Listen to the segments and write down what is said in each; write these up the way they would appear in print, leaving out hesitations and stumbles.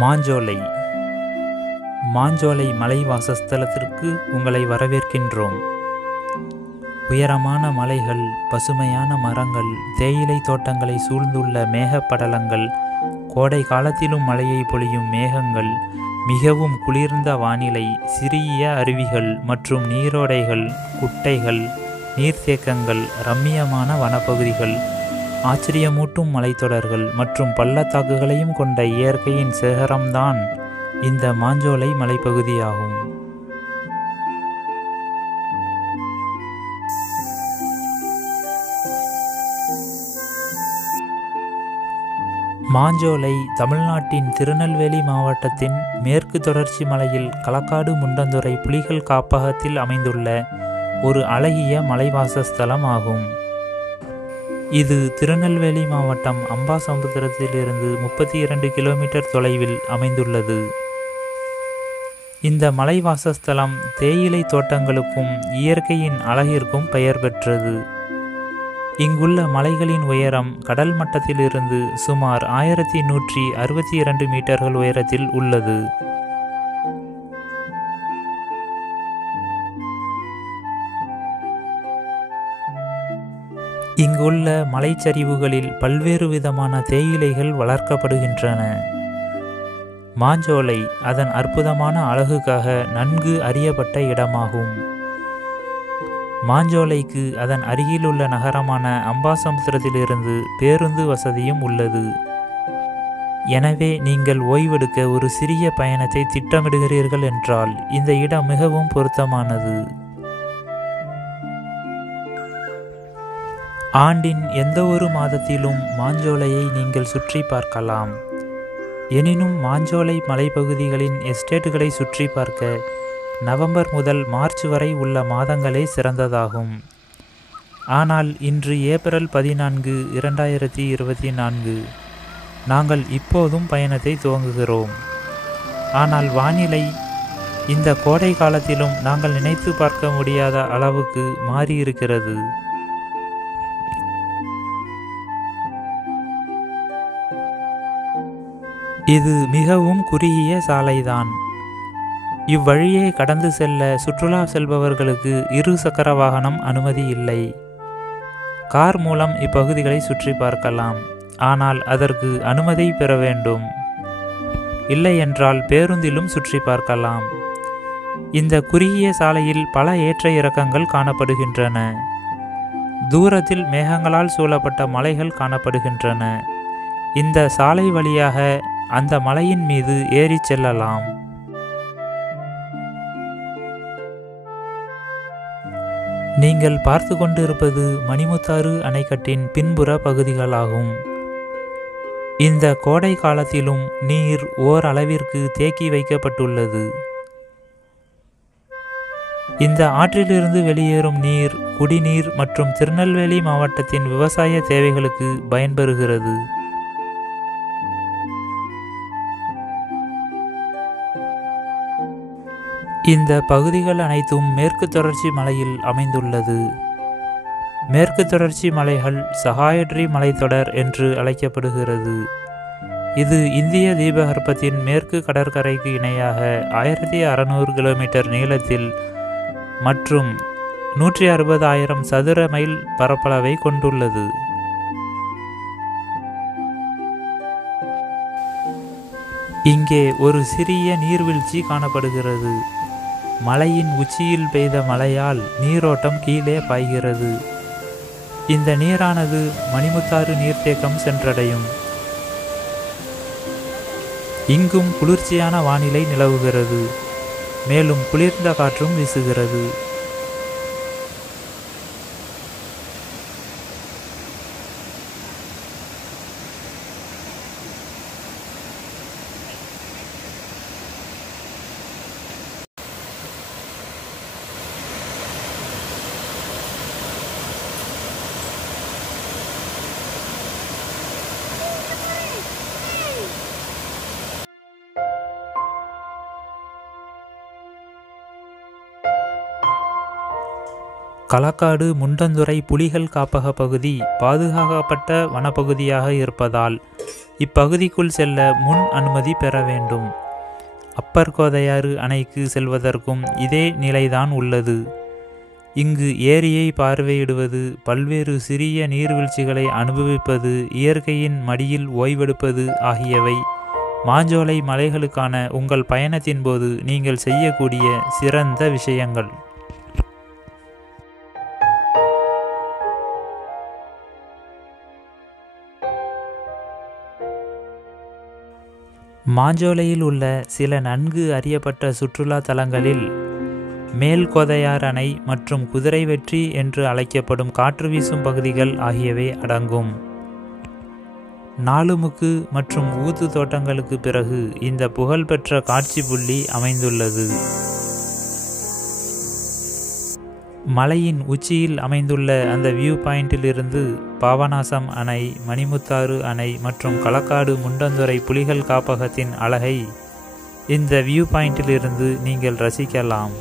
மாஞ்சோலை மாஞ்சோலை மலை வாசஸ்தலத்திற்கு உங்களை வரவேற்கின்றோம். உயரமான மலைகள், பசுமையான மரங்கள், தேயிலை தோட்டங்களை சூழ்ந்துள்ள மேகப்படலங்கள், கோடை காலத்திலும் மழையை பொழியும் மேகங்கள், மிகவும் குளிர்ந்த வானிலை, சிறிய அருவிகள் மற்றும் நீரோடைகள், குட்டைகள், நீர்த்தேக்கங்கள், ரம்மியமான வனப்பகுதிகள், ஆச்சரியமூட்டும் மலைத்தொடர்கள் மற்றும் பள்ளத்தாக்குகளையும் கொண்ட இயற்கையின் சேகரம்தான் இந்த மாஞ்சோலை மலைப்பகுதியாகும். மாஞ்சோலை தமிழ்நாட்டின் திருநெல்வேலி மாவட்டத்தின் மேற்கு தொடர்ச்சி மலையில் களக்காடு முண்டந்துறை புலிகள் காப்பகத்தில் அமைந்துள்ள ஒரு அழகிய மலைவாசஸ்தலம் ஆகும். இது திருநெல்வேலி மாவட்டம் அம்பாசமுத்திரத்திலிருந்து 32 கிலோமீட்டர் தொலைவில் அமைந்துள்ளது. இந்த மலைவாசஸ்தலம் தேயிலை தோட்டங்களுக்கும் இயற்கையின் அழகிற்கும் பெயர் பெற்றது. இங்குள்ள மலைகளின் உயரம் கடல் மட்டத்திலிருந்து சுமார் 1162 மீட்டர்கள் உயரத்தில் உள்ளது. இங்குள்ள மலைச்சரிவுகளில் பல்வேறு விதமான தேயிலைகள் வளர்க்கப்படுகின்றன. மாஞ்சோலை அதன் அற்புதமான அழகுக்காக நன்கு அறியப்பட்ட இடமாகும். மாஞ்சோலைக்கு அதன் அருகிலுள்ள நகரமான அம்பாசமுத்திரத்திலிருந்து பேருந்து வசதியும் உள்ளது. எனவே நீங்கள் ஓய்வெடுக்க ஒரு சிறிய பயணத்தை திட்டமிடுகிறீர்கள் என்றால் இந்த இடம் மிகவும் பொருத்தமானது. ஆண்டின் எந்த ஒரு மாதத்திலும் மாஞ்சோலையை நீங்கள் சுற்றி பார்க்கலாம். எனினும் மாஞ்சோலை மலைப்பகுதிகளின் எஸ்டேட்டுகளை சுற்றி பார்க்க நவம்பர் முதல் மார்ச் வரை உள்ள மாதங்களே சிறந்ததாகும். ஆனால் இன்று ஏப்ரல் 14, 2024 நாங்கள் இப்போதும் பயணத்தை துவங்குகிறோம். ஆனால் வானிலை இந்த கோடை காலத்திலும் நாங்கள் நினைத்து பார்க்க முடியாத அளவுக்கு மாறியிருக்கிறது. இது மிகவும் குறுகிய சாலைதான். இவ்வழியே கடந்து செல்ல சுற்றுலா செல்பவர்களுக்கு 2 சக்கர வாகனம் அனுமதி இல்லை. கார் மூலம் இப்பகுதிகளை சுற்றி பார்க்கலாம். ஆனால் அதற்கு அனுமதி பெற வேண்டும். இல்லை என்றால் பேருந்திலும் சுற்றி பார்க்கலாம். இந்த குறுகிய சாலையில் பல ஏற்ற இறக்கங்கள் காணப்படுகின்றன. தூரத்தில் மேகங்களால் சூழப்பட்ட மலைகள் காணப்படுகின்றன. இந்த சாலை வழியாக அந்த மலையின் மீது ஏறி செல்லலாம். நீங்கள் பார்த்து கொண்டிருப்பது மணிமுத்தாறு அணைக்கட்டின் பின்புற பகுதிகளாகும். இந்த கோடை காலத்திலும் நீர் ஓரளவிற்கு தேக்கி வைக்கப்பட்டுள்ளது. இந்த ஆற்றிலிருந்து வெளியேறும் நீர் குடிநீர் மற்றும் திருநெல்வேலி மாவட்டத்தின் விவசாய தேவைகளுக்கு பயன்பெறுகிறது. இந்த பகுதிகள் அனைத்தும் மேற்கு தொடர்ச்சி மலையில் அமைந்துள்ளது. மேற்கு தொடர்ச்சி மலைகள் சஹாயட்ரி மலைத்தொடர் என்று அழைக்கப்படுகிறது. இது இந்திய தீபகற்பத்தின் மேற்கு கடற்கரைக்கு இணையாக 1600 கிலோமீட்டர் நீளத்தில் மற்றும் 160,000 சதுர மைல் பரப்பளவை கொண்டுள்ளது. இங்கே ஒரு சிறிய நீர்வீழ்ச்சி காணப்படுகிறது. மலையின் உச்சியில் பெய்த மழையால் நீரோட்டம் கீழே பாய்கிறது. இந்த நீரானது மணிமுத்தாறு நீர்த்தேக்கம் சென்றடையும். இங்கும் குளிர்ச்சியான வானிலை நிலவுகிறது. மேலும் குளிர்ந்த காற்றும் வீசுகிறது. களக்காடு முண்டந்துறை புலிகள் காப்பக பகுதி பாதுகாக்கப்பட்ட வனப்பகுதியாக இருப்பதால் இப்பகுதிக்குள் செல்ல முன் அனுமதி பெற வேண்டும். அப்பர் கோதையாறு அணைக்கு செல்வதற்கும் இதே நிலைதான் உள்ளது. இங்கு ஏரியை பார்வையிடுவது, பல்வேறு சிறிய நீர்வீழ்ச்சிகளை அனுபவிப்பது, இயற்கையின் மடியில் ஓய்வெடுப்பது ஆகியவை மாஞ்சோலை மலைகளுக்கான உங்கள் பயணத்தின் போது நீங்கள் செய்யக்கூடிய சிறந்த விஷயங்கள். மாஞ்சோலையில் உள்ள சில நன்கு அறியப்பட்ட சுற்றுலா தலங்களில் மேல் கோதையார் அணை மற்றும் குதிரை வெற்றி என்று அழைக்கப்படும் காற்று வீசும் பகுதிகள் ஆகியவை அடங்கும். நாலுமுக்கு மற்றும் ஊத்து தோட்டங்களுக்கு பிறகு இந்த புகழ்பெற்ற காட்சி புள்ளி அமைந்துள்ளது. மலையின் உச்சியில் அமைந்துள்ள அந்த வியூ பாயிண்டிலிருந்து பாபநாசம் அணை, மணிமுத்தாறு அணை மற்றும் களக்காடு முண்டந்துறை புலிகள் காப்பகத்தின் அழகை இந்த வியூ பாயிண்டிலிருந்து நீங்கள் ரசிக்கலாம்.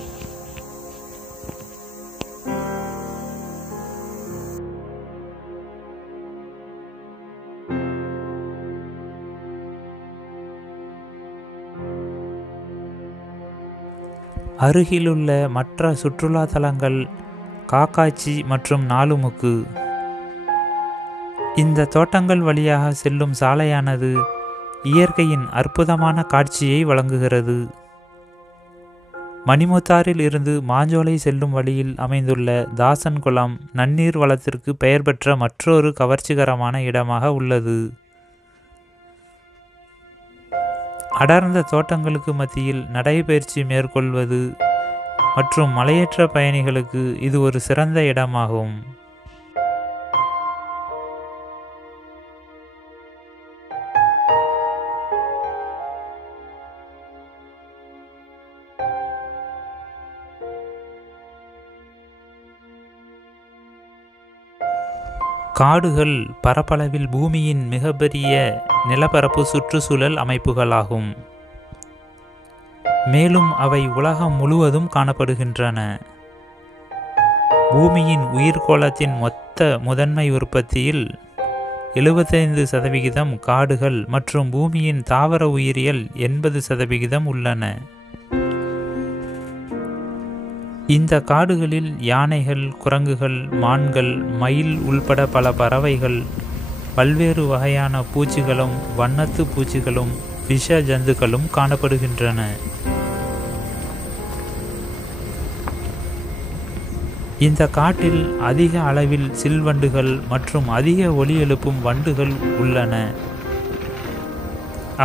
அருகிலுள்ள மற்ற சுற்றுலா தலங்கள் காக்காச்சி மற்றும் நாலுமுக்கு. இந்த தோட்டங்கள் வழியாக செல்லும் சாலையானது இயற்கையின் அற்புதமான காட்சியை வழங்குகிறது. மணிமுத்தாறில் இருந்து மாஞ்சோலை செல்லும் வழியில் அமைந்துள்ள தாசன் குளம் நன்னீர் வளத்திற்கு பெயர் பெற்ற மற்றொரு கவர்ச்சிகரமான இடமாக உள்ளது. அடர்ந்த தோட்டங்களுக்கு மத்தியில் நடைபயிற்சி மேற்கொள்வது மற்றும் மலையேற்ற பயணிகளுக்கு இது ஒரு சிறந்த இடமாகும். காடுகள் பரப்பளவில் பூமியின் மிகப்பெரிய நிலப்பரப்பு சுற்றுச்சூழல் அமைப்புகளாகும். மேலும் அவை உலகம் முழுவதும் காணப்படுகின்றன. பூமியின் உயிர்கோளத்தின் மொத்த முதன்மை உற்பத்தியில் 75% காடுகள் மற்றும் பூமியின் தாவர உயிரியல் 80% உள்ளன. இந்த காடுகளில் யானைகள், குரங்குகள், மான்கள், மயில் உள்பட பல பறவைகள், பல்வேறு வகையான பூச்சிகளும் வண்ணத்து பூச்சிகளும் விஷ ஜந்துக்களும் காணப்படுகின்றன. இந்த காட்டில் அதிக அளவில் சில்வண்டுகள் மற்றும் அதிக ஒலி எழுப்பும் வண்டுகள் உள்ளன.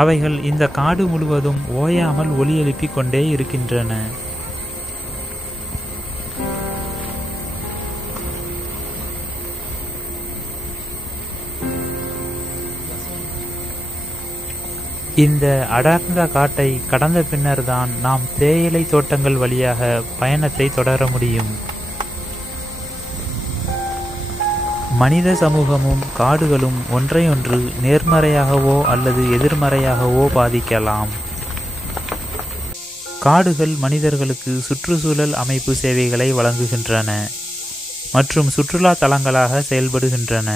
அவைகள் இந்த காடு முழுவதும் ஓயாமல் ஒலி எழுப்பிக் கொண்டே இருக்கின்றன. இந்த அடர்ந்த காட்டை கடந்த பின்னர்தான் நாம் தேயிலை தோட்டங்கள் வழியாக பயணத்தை தொடர முடியும். மனித சமூகமும் காடுகளும் ஒன்றையொன்று நேர்மறையாகவோ அல்லது எதிர்மறையாகவோ பாதிக்கலாம். காடுகள் மனிதர்களுக்கு சுற்றுச்சூழல் அமைப்பு சேவைகளை வழங்குகின்றன மற்றும் சுற்றுலா தலங்களாக செயல்படுகின்றன.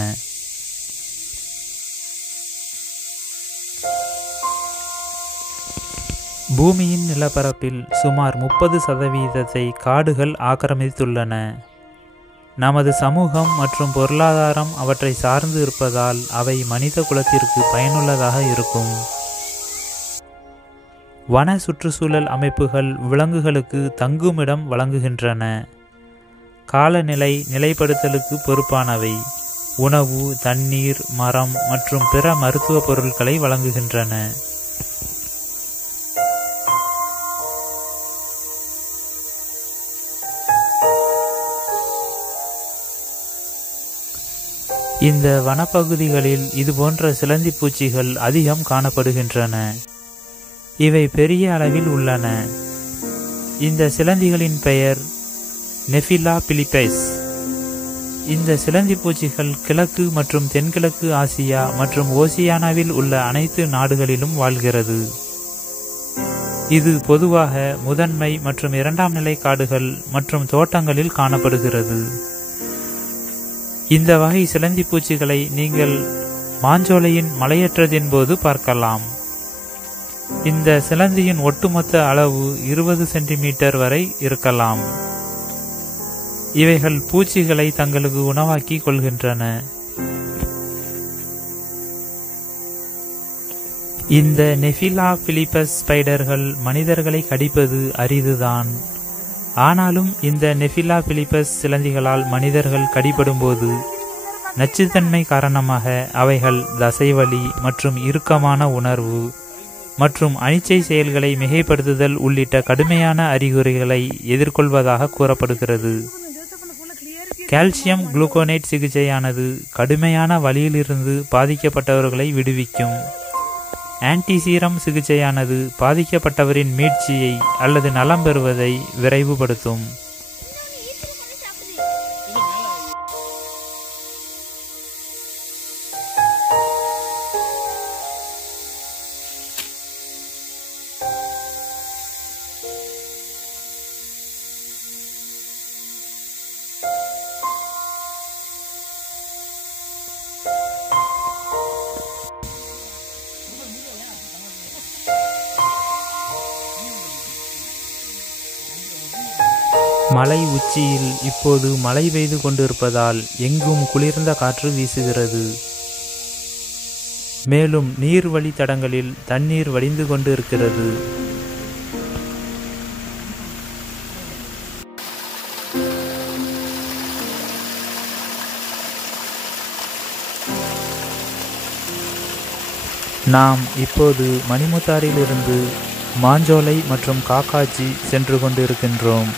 பூமியின் நிலப்பரப்பில் சுமார் 30% காடுகள் ஆக்கிரமித்துள்ளன. நமது சமூகம் மற்றும் பொருளாதாரம் அவற்றை சார்ந்து இருப்பதால் அவை மனித குலத்திற்கு பயனுள்ளதாக இருக்கும். வன சுற்றுச்சூழல் அமைப்புகள் விலங்குகளுக்கு தங்குமிடம் வழங்குகின்றன. காலநிலை நிலைப்படுத்தலுக்கு பொறுப்பானவை. உணவு, தண்ணீர், மரம் மற்றும் பிற மருத்துவ பொருட்களை வழங்குகின்றன. இந்த வனப்பகுதிகளில் இதுபோன்ற சிலந்தி பூச்சிகள் அதிகம் காணப்படுகின்றன. இவை பெரிய அளவில் உள்ளன. இந்த சிலந்திகளின் பெயர் நெஃபிலா பிலிப்பைஸ். இந்த சிலந்தி பூச்சிகள் கிழக்கு மற்றும் தென்கிழக்கு ஆசியா மற்றும் ஓசியானாவில் உள்ள அனைத்து நாடுகளிலும் வாழ்கிறது. இது பொதுவாக முதன்மை மற்றும் இரண்டாம் நிலை காடுகள் மற்றும் தோட்டங்களில் காணப்படுகிறது. இந்த வகை சிலந்தி பூச்சிகளை நீங்கள் மாஞ்சோலையின் மலையேற்றத்தின் போது பார்க்கலாம். இந்த சிலந்தியின் ஒட்டுமொத்த அளவு 20 சென்டிமீட்டர் வரை இருக்கலாம். இவைகள் பூச்சிகளை தங்களுக்கு உணவாக்கி கொள்கின்றன. இந்த நெஃபிலா பிலிப்பஸ் ஸ்பைடர்கள் மனிதர்களை கடிப்பது அரிதுதான். ஆனாலும் இந்த நெஃபிலா பிலிப்பஸ் சிலந்திகளால் மனிதர்கள் கடிபடும்போது நச்சுத்தன்மை காரணமாக அவைகள் தசைவலி மற்றும் இறுக்கமான உணர்வு மற்றும் அனிச்சை செயல்களை மிகைப்படுத்துதல் உள்ளிட்ட கடுமையான அறிகுறிகளை எதிர்கொள்வதாக கூறப்படுகிறது. கால்சியம் குளுக்கோனேட் சிகிச்சையானது கடுமையான வலியிலிருந்து பாதிக்கப்பட்டவர்களை விடுவிக்கும். ஆன்டிசீரம் சிகிச்சையானது பாதிக்கப்பட்டவரின் மீட்சியை அல்லது நலம் பெறுவதை விரைவுபடுத்தும். மலை உச்சியில் இப்போது மழை பெய்து கொண்டிருப்பதால் எங்கும் குளிர்ந்த காற்று வீசுகிறது. மேலும் நீர் வழித்தடங்களில் தண்ணீர் வடிந்து கொண்டு இருக்கிறது. நாம் இப்போது மணிமுத்தாரிலிருந்து மாஞ்சோலை மற்றும் காக்காச்சி சென்று கொண்டிருக்கின்றோம்.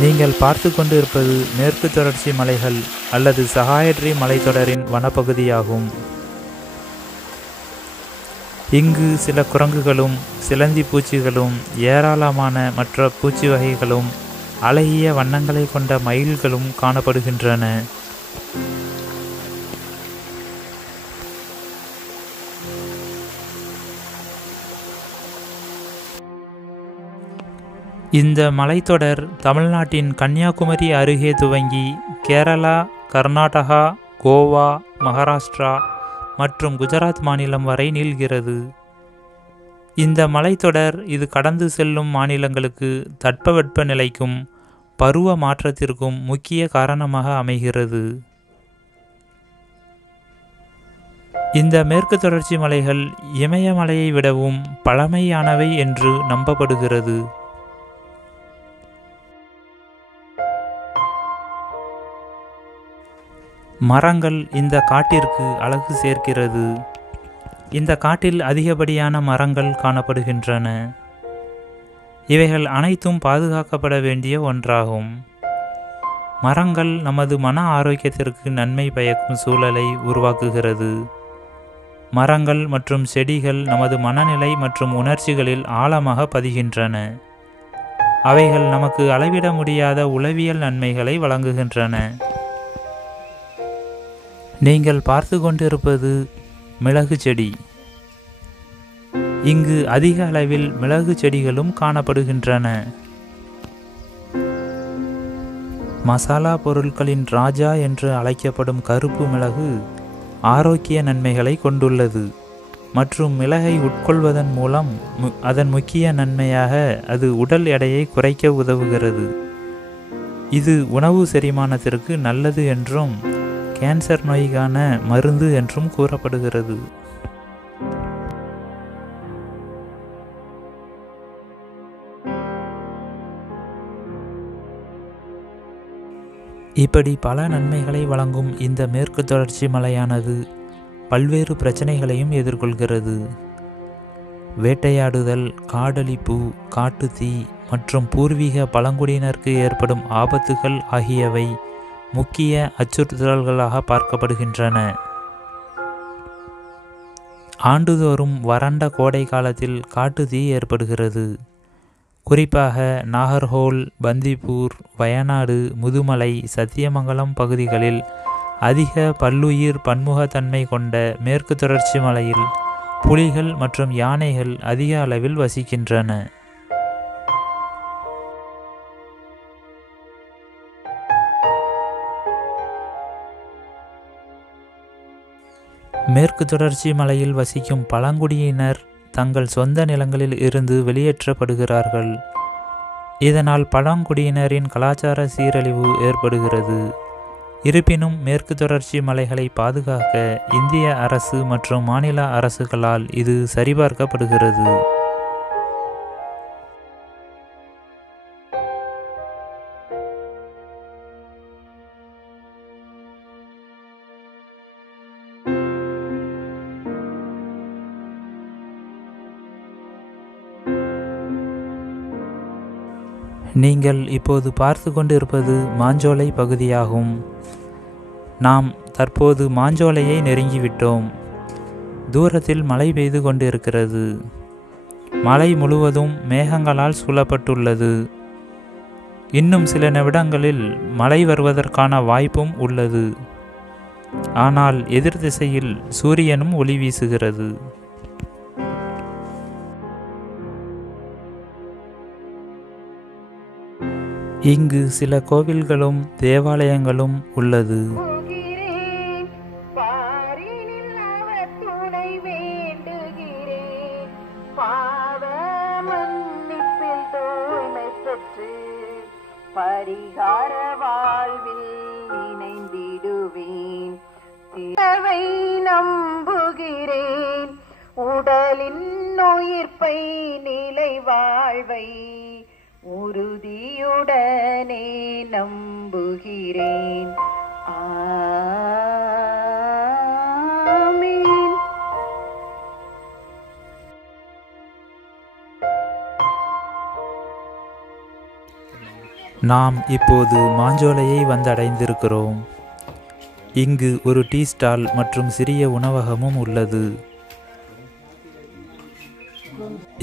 நீங்கள் பார்த்து கொண்டு இருப்பது மேற்கு தொடர்ச்சி மலைகள் அல்லது சகாயட்ரி மலைத்தொடரின் வனப்பகுதியாகும். இங்கு சில குரங்குகளும் சிலந்தி பூச்சிகளும் ஏராளமான மற்ற பூச்சி வகைகளும் அழகிய வண்ணங்களை கொண்ட மயில்களும் காணப்படுகின்றன. இந்த மலைத்தொடர் தமிழ்நாட்டின் கன்னியாகுமரி அருகே துவங்கி கேரளா, கர்நாடகா, கோவா, மகாராஷ்டிரா மற்றும் குஜராத் மாநிலம் வரை நீள்கிறது. இந்த மலைத்தொடர் இது கடந்து செல்லும் மாநிலங்களுக்கு தட்பவெட்ப நிலைக்கும் பருவ மாற்றத்திற்கும் முக்கிய காரணமாக அமைகிறது. இந்த மேற்கு தொடர்ச்சி மலைகள் இமயமலையை விடவும் பழமையானவை என்று நம்பப்படுகிறது. மரங்கள் இந்த காட்டிற்கு அழகு சேர்க்கிறது. இந்த காட்டில் அதிகப்படியான மரங்கள் காணப்படுகின்றன. இவைகள் அனைத்தும் பாதுகாக்கப்பட வேண்டிய ஒன்றாகும். மரங்கள் நமது மன ஆரோக்கியத்திற்கு நன்மை பயக்கும் சூழலை உருவாக்குகிறது. மரங்கள் மற்றும் செடிகள் நமது மனநிலை மற்றும் உணர்ச்சிகளில் ஆழமாக பதிகின்றன. அவைகள் நமக்கு அளவிட முடியாத உளவியல் நன்மைகளை வழங்குகின்றன. நீங்கள் பார்த்து கொண்டிருப்பது மிளகு செடி. இங்கு அதிக அளவில் மிளகு செடிகளும் காணப்படுகின்றன. மசாலா பொருட்களின் ராஜா என்று அழைக்கப்படும் கருப்பு மிளகு ஆரோக்கிய நன்மைகளை கொண்டுள்ளது மற்றும் மிளகை உட்கொள்வதன் மூலம் அதன் முக்கிய நன்மையாக அது உடல் எடையை குறைக்க உதவுகிறது. இது உணவு செரிமானத்திற்கு நல்லது என்றும் கேன்சர் நோய்க்கான மருந்து என்றும் கூறப்படுகிறது. இப்படி பல நன்மைகளை வழங்கும் இந்த மேற்கு தொடர்ச்சி மலையானது பல்வேறு பிரச்சனைகளையும் எதிர்கொள்கிறது. வேட்டையாடுதல், காடழிப்பு, காட்டுத்தீ மற்றும் பூர்வீக பழங்குடியினருக்கு ஏற்படும் ஆபத்துகள் ஆகியவை முக்கிய அச்சுறுத்தல்களாக பார்க்கப்படுகின்றன. ஆண்டுதோறும் வறண்ட கோடை காலத்தில் காட்டுத்தீ ஏற்படுகிறது. குறிப்பாக நாகர்ஹோல், பந்திப்பூர், வயநாடு, முதுமலை, சத்தியமங்கலம் பகுதிகளில் அதிக பல்லுயிர் பன்முகத்தன்மை கொண்ட மேற்கு தொடர்ச்சி மலையில் புலிகள் மற்றும் யானைகள் அதிக அளவில் வசிக்கின்றன. மேற்கு தொடர்ச்சி மலையில் வசிக்கும் பழங்குடியினர் தங்கள் சொந்த நிலங்களில் இருந்து வெளியேற்றப்படுகிறார்கள். இதனால் பழங்குடியினரின் கலாச்சார சீரழிவு ஏற்படுகிறது. இருப்பினும் மேற்கு தொடர்ச்சி மலைகளை பாதுகாக்க இந்திய அரசு மற்றும் மாநில அரசுகளால் இது சரிபார்க்கப்படுகிறது. நீங்கள் இப்போது பார்த்து கொண்டிருப்பது மாஞ்சோலை பகுதியாகும். நாம் தற்போது மாஞ்சோலையை நெருங்கிவிட்டோம். தூரத்தில் மழை பெய்து கொண்டிருக்கிறது. மலை முழுவதும் மேகங்களால் சூழப்பட்டுள்ளது. இன்னும் சில நிமிடங்களில் மழை வருவதற்கான வாய்ப்பும் உள்ளது. ஆனால் எதிர் திசையில் சூரியனும் ஒளி வீசுகிறது. இங்கு சில கோவில்களும் தேவாலயங்களும் உள்ளது. பரிகார வாழ்வில் இணைந்திடுவேன். நம்புகிறேன் உடலின் உயிர்ப்பை நிலை வாழ்வை உறுதியுடனே நம்புகிறேன். ஆமென். நாம் இப்போது மாஞ்சோலையை வந்தடைந்திருக்கிறோம். இங்கு ஒரு டீ ஸ்டால் மற்றும் சிறிய உணவகமும் உள்ளது.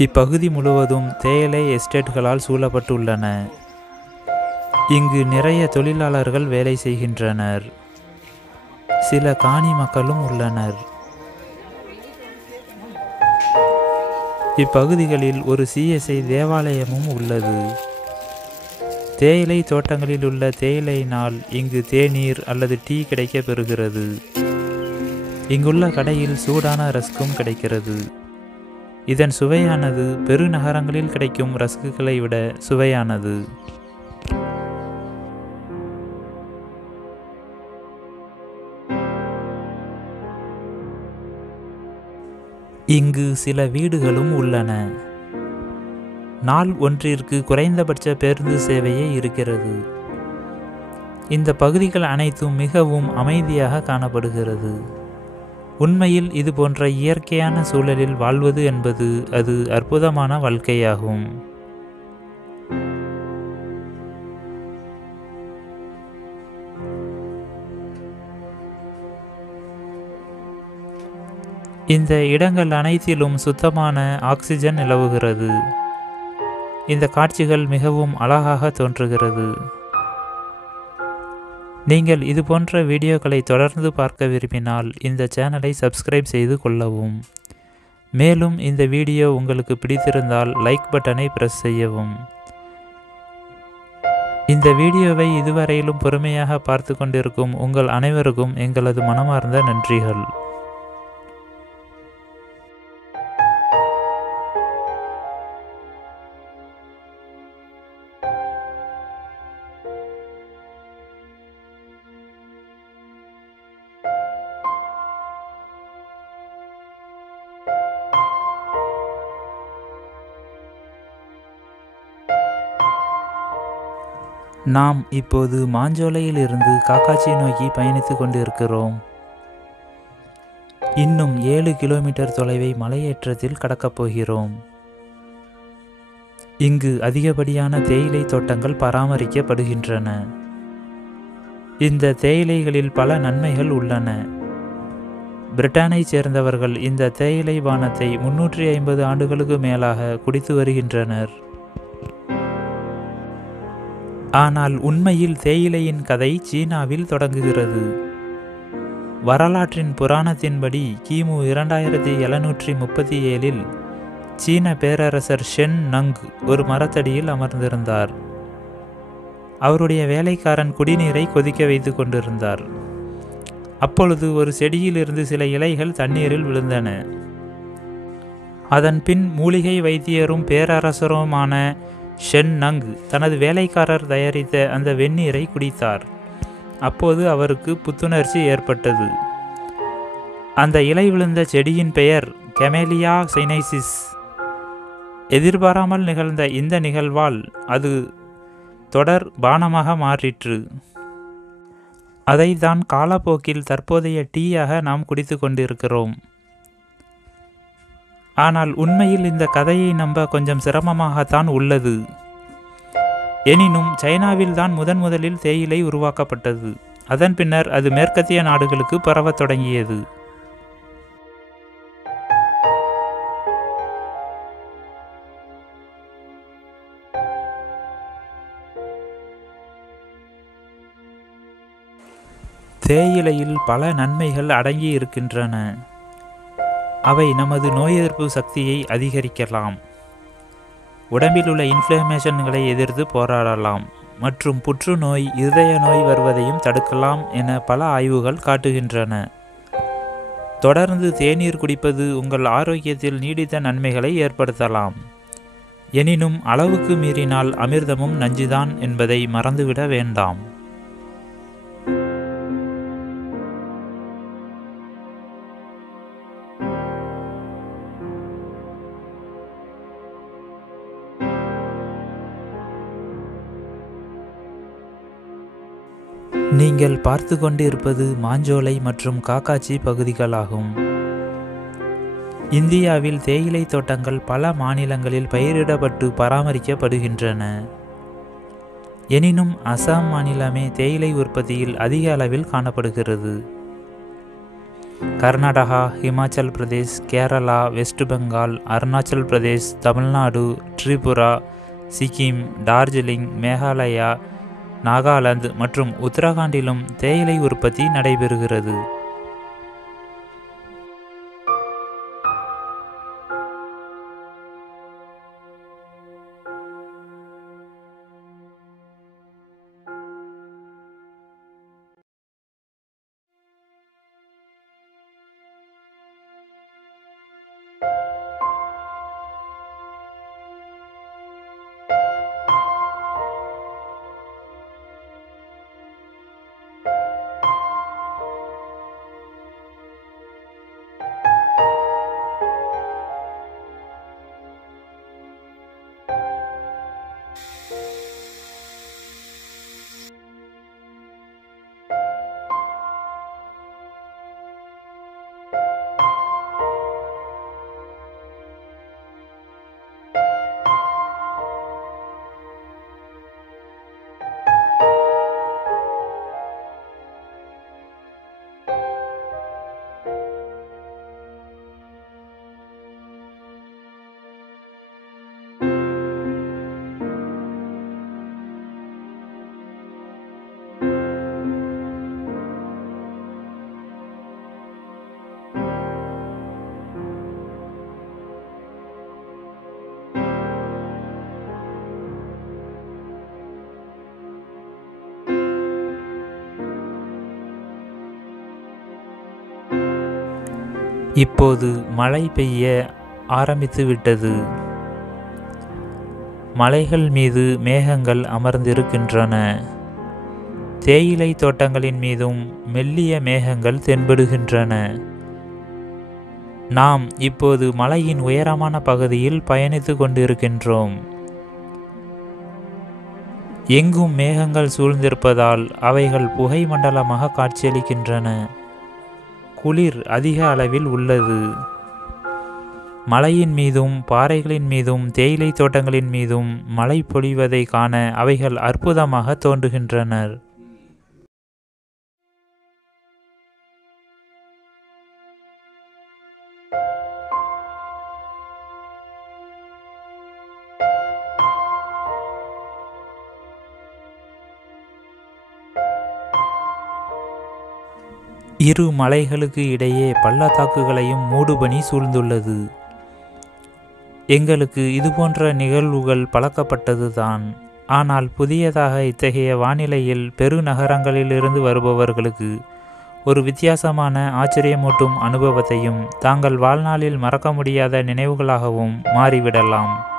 இப்பகுதி முழுவதும் தேயிலை எஸ்டேட்களால் சூழப்பட்டுள்ளன. இங்கு நிறைய தொழிலாளர்கள் வேலை செய்கின்றனர். சில காணி மக்களும் உள்ளனர். இப்பகுதிகளில் ஒரு CSI தேவாலயமும் உள்ளது. தேயிலை தோட்டங்களில் உள்ள தேயிலையினால் இங்கு தேநீர் அல்லது டீ கிடைக்க பெறுகிறது. இங்குள்ள கடையில் சூடான ரஸ்கும் கிடைக்கிறது. இதன் சுவையானது பெருநகரங்களில் கிடைக்கும் ரஸ்குகளை விட சுவையானது. இங்கு சில வீடுகளும் உள்ளன. நாள் ஒன்றிற்கு குறைந்தபட்ச பேருந்து சேவையே இருக்கிறது. இந்த பகுதிகள் அனைத்தும் மிகவும் அமைதியாக காணப்படுகிறது. உண்மையில் இது போன்ற இயற்கையான சூழலில் வாழ்வது என்பது அது அற்புதமான வாழ்க்கையாகும். இந்த இடங்கள் அனைத்திலும் சுத்தமான ஆக்சிஜன் நிலவுகிறது. இந்த காட்சிகள் மிகவும் அழகாக தோன்றுகிறது. நீங்கள் இது போன்ற வீடியோக்களை தொடர்ந்து பார்க்க விரும்பினால் இந்த சேனலை சப்ஸ்கிரைப் செய்து கொள்ளவும். மேலும் இந்த வீடியோ உங்களுக்கு பிடித்திருந்தால் லைக் பட்டனை பிரஸ் செய்யவும். இந்த வீடியோவை இதுவரையிலும் பொறுமையாக பார்த்து கொண்டிருக்கும் உங்கள் அனைவருக்கும் எங்களது மனமார்ந்த நன்றிகள். நாம் இப்போது மாஞ்சோலையில் இருந்து காக்காச்சி நோக்கி பயணித்து கொண்டிருக்கிறோம். இன்னும் 7 கிலோமீட்டர் தொலைவை மலையேற்றத்தில் கடக்கப் போகிறோம். இங்கு அதிகப்படியான தேயிலை தோட்டங்கள் பராமரிக்கப்படுகின்றன. இந்த தேயிலைகளில் பல நன்மைகள் உள்ளன. பிரிட்டனைச் சேர்ந்தவர்கள் இந்த தேயிலை பானத்தை 350 ஆண்டுகளுக்கு மேலாக குடித்து வருகின்றனர். ஆனால் உண்மையில் தேயிலையின் கதை சீனாவில் தொடங்குகிறது. வரலாற்றின் புராணத்தின்படி கிமு 2737இல் சீன பேரரசர் ஷென் நங் ஒரு மரத்தடியில் அமர்ந்திருந்தார். அவருடைய வேலைக்காரன் குடிநீரை கொதிக்க வைத்து கொண்டிருந்தார். அப்பொழுது ஒரு செடியிலிருந்து சில இலைகள் தண்ணீரில் விழுந்தன. அதன் பின் மூலிகை வைத்தியரும் பேரரசருமான ஷென் நங் தனது வேலைக்காரர் தயாரித்த அந்த வெந்நீரை குடித்தார். அப்போது அவருக்கு புத்துணர்ச்சி ஏற்பட்டது. அந்த இலை விழுந்த செடியின் பெயர் கெமேலியா சைனைசிஸ். எதிர்பாராமல் நிகழ்ந்த இந்த நிகழ்வால் அது தொடர் பானமாக மாறிற்று. அதை தான் காலப்போக்கில் தற்போதைய டீயாக நாம் குடித்து கொண்டிருக்கிறோம். ஆனால் உண்மையில் இந்த கதையை நம்ப கொஞ்சம் சிரமமாகத்தான் உள்ளது. எனினும் சைனாவில் தான் முதலில் தேயிலை உருவாக்கப்பட்டது. அதன் பின்னர் அது மேற்கத்திய நாடுகளுக்கு பரவத் தொடங்கியது. தேயிலையில் பல நன்மைகள் அடங்கி இருக்கின்றன. அவை நமது நோய் எதிர்ப்பு சக்தியை அதிகரிக்கலாம், உடம்பில் உள்ள இன்ஃப்ளமேஷன்களை எதிர்த்து போராடலாம் மற்றும் புற்றுநோய், இருதய நோய் வருவதையும் தடுக்கலாம் என பல ஆய்வுகள் காட்டுகின்றன. தொடர்ந்து தேநீர் குடிப்பது உங்கள் ஆரோக்கியத்தில் நீடித்த நன்மைகளை ஏற்படுத்தலாம். எனினும் அளவுக்கு மீறினால் அமிர்தமும் நஞ்சுதான் என்பதை மறந்துவிட வேண்டாம். நீங்கள் பார்த்து கொண்டிருப்பது மாஞ்சோலை மற்றும் காக்காச்சி பகுதிகளாகும். இந்தியாவில் தேயிலை தோட்டங்கள் பல மாநிலங்களில் பயிரிடப்பட்டு பராமரிக்கப்படுகின்றன. எனினும் அசாம் மாநிலமே தேயிலை உற்பத்தியில் அதிக அளவில் காணப்படுகிறது. கர்நாடகா, இமாச்சல் பிரதேஷ், கேரளா, வெஸ்ட் பெங்கால், அருணாச்சல் பிரதேஷ், தமிழ்நாடு, திரிபுரா, சிக்கிம், டார்ஜிலிங், மேகாலயா, நாகாலாந்து மற்றும் உத்தரகாண்டிலும் தேயிலை உற்பத்தி நடைபெறுகிறது. இப்போது மழை பெய்ய ஆரம்பித்து விட்டது. மலைகள் மீது மேகங்கள் அமர்ந்திருக்கின்றன. தேயிலை தோட்டங்களின் மீதும் மெல்லிய மேகங்கள் தென்படுகின்றன. நாம் இப்போது மலையின் உயரமான பகுதியில் பயணித்து கொண்டிருக்கின்றோம். எங்கும் மேகங்கள் சூழ்ந்திருப்பதால் அவைகள் புகை மண்டலமாக காட்சியளிக்கின்றன. குளிர் அதிக அளவில் உள்ளது. மலையின் மீதும் பாறைகளின் மீதும் தேயிலை தோட்டங்களின் மீதும் மழை பொழிவதை காண அவைகள் அற்புதமாக தோன்றுகின்றனர். இரு மலைகளுக்கு இடையே பள்ளத்தாக்குகளையும் மூடுபனி சூழ்ந்துள்ளது. எங்களுக்கு இதுபோன்ற நிகழ்வுகள் பழக்கப்பட்டதுதான். ஆனால் புதியதாக இத்தகைய வானிலையில் பெருநகரங்களிலிருந்து வருபவர்களுக்கு ஒரு வித்தியாசமான ஆச்சரியமூட்டும் அனுபவத்தையும் தாங்கள் வாழ்நாளில் மறக்க முடியாத நினைவுகளாகவும் மாறிவிடலாம்.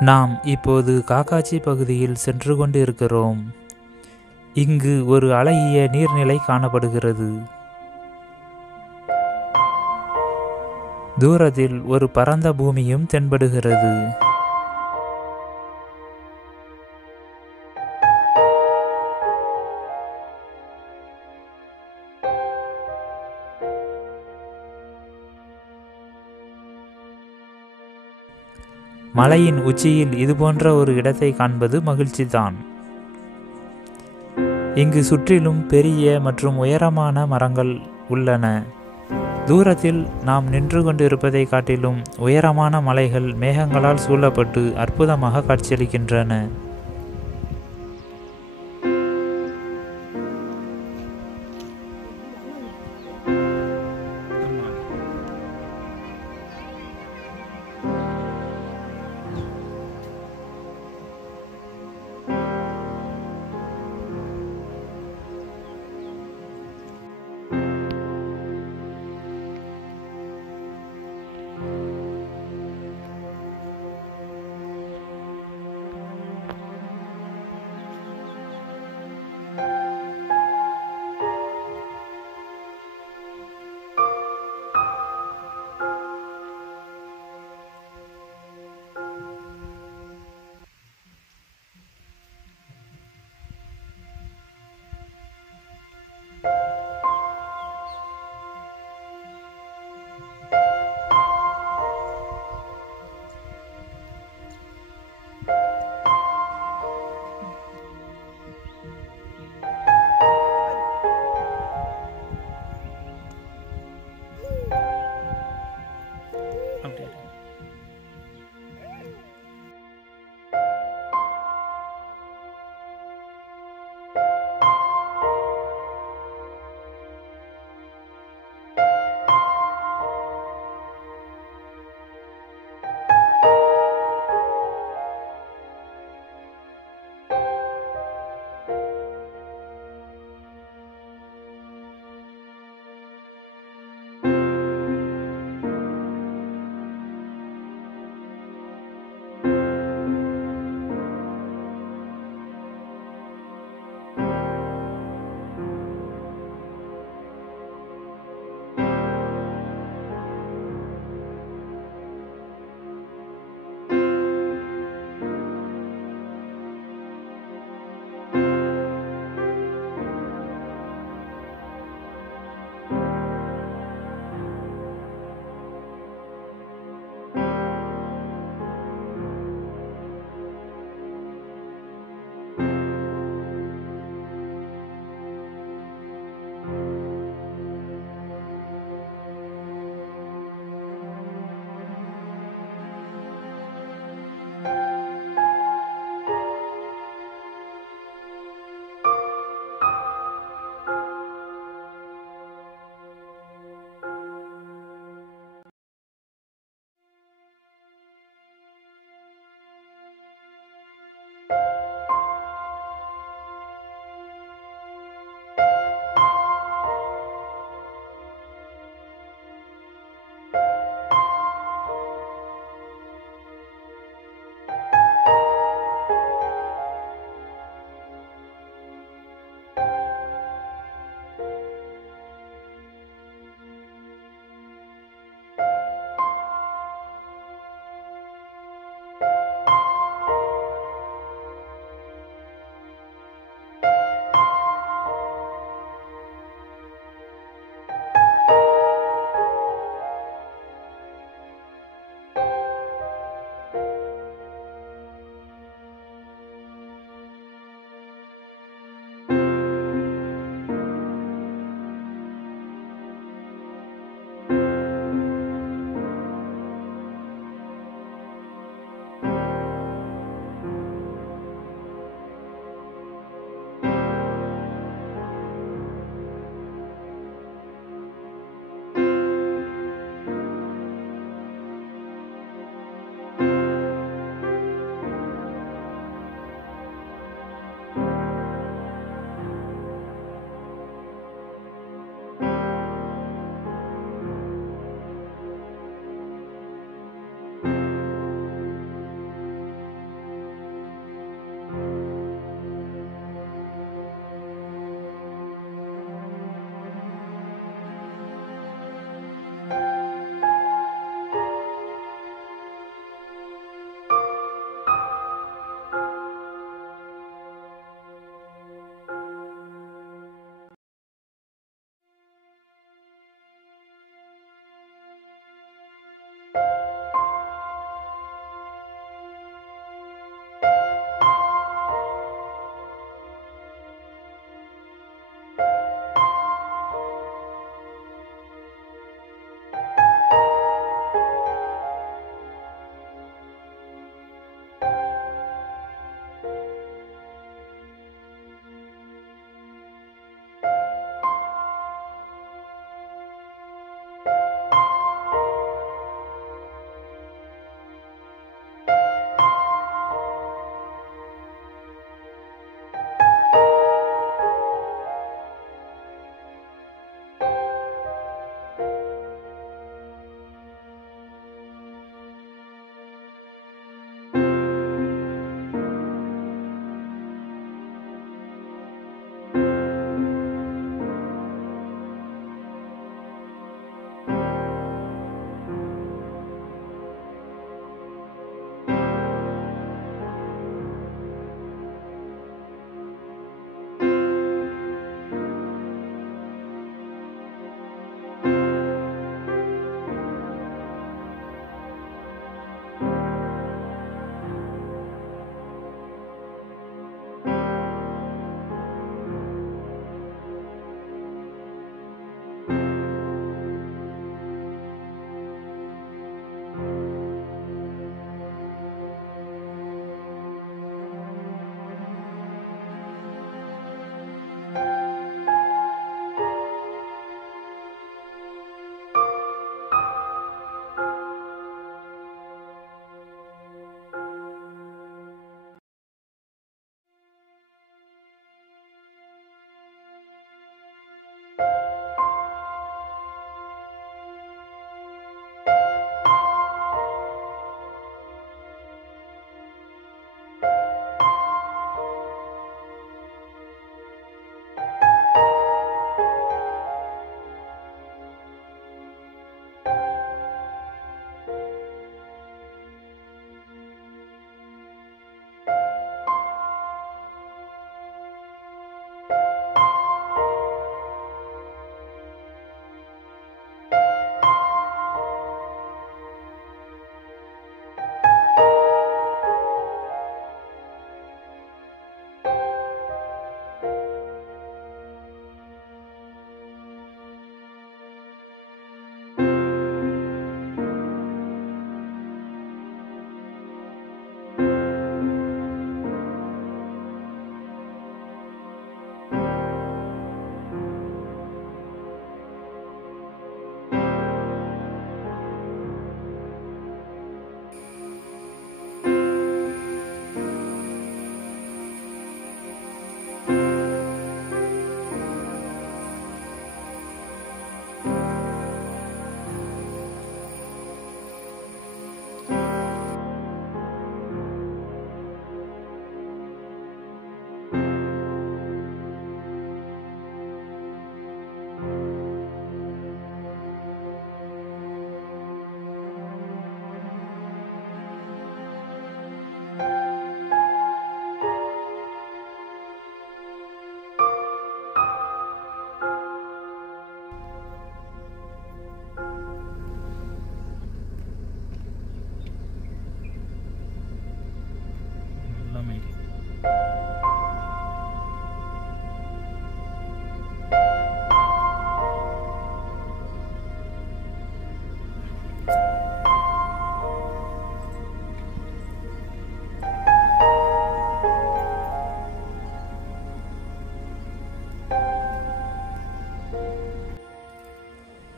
நாம் இப்போது காக்காச்சி பகுதியில் சென்று கொண்டிருக்கிறோம். இங்கு ஒரு அழகிய நீர்நிலை காணப்படுகிறது. தூரத்தில் ஒரு பரந்த பூமியும் தென்படுகிறது. மலையின் உச்சியில் இதுபோன்ற ஒரு இடத்தை காண்பது மகிழ்ச்சிதான். இங்கு சுற்றிலும் பெரிய மற்றும் உயரமான மரங்கள் உள்ளன. தூரத்தில் நாம் நின்று கொண்டிருப்பதை காட்டிலும் உயரமான மலைகள் மேகங்களால் சூழப்பட்டு அற்புதமாக காட்சியளிக்கின்றன.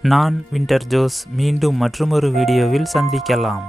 நான் வின்டர் ஜோஸ். மீண்டும் மற்றொரு வீடியோவில் சந்திக்கலாம்.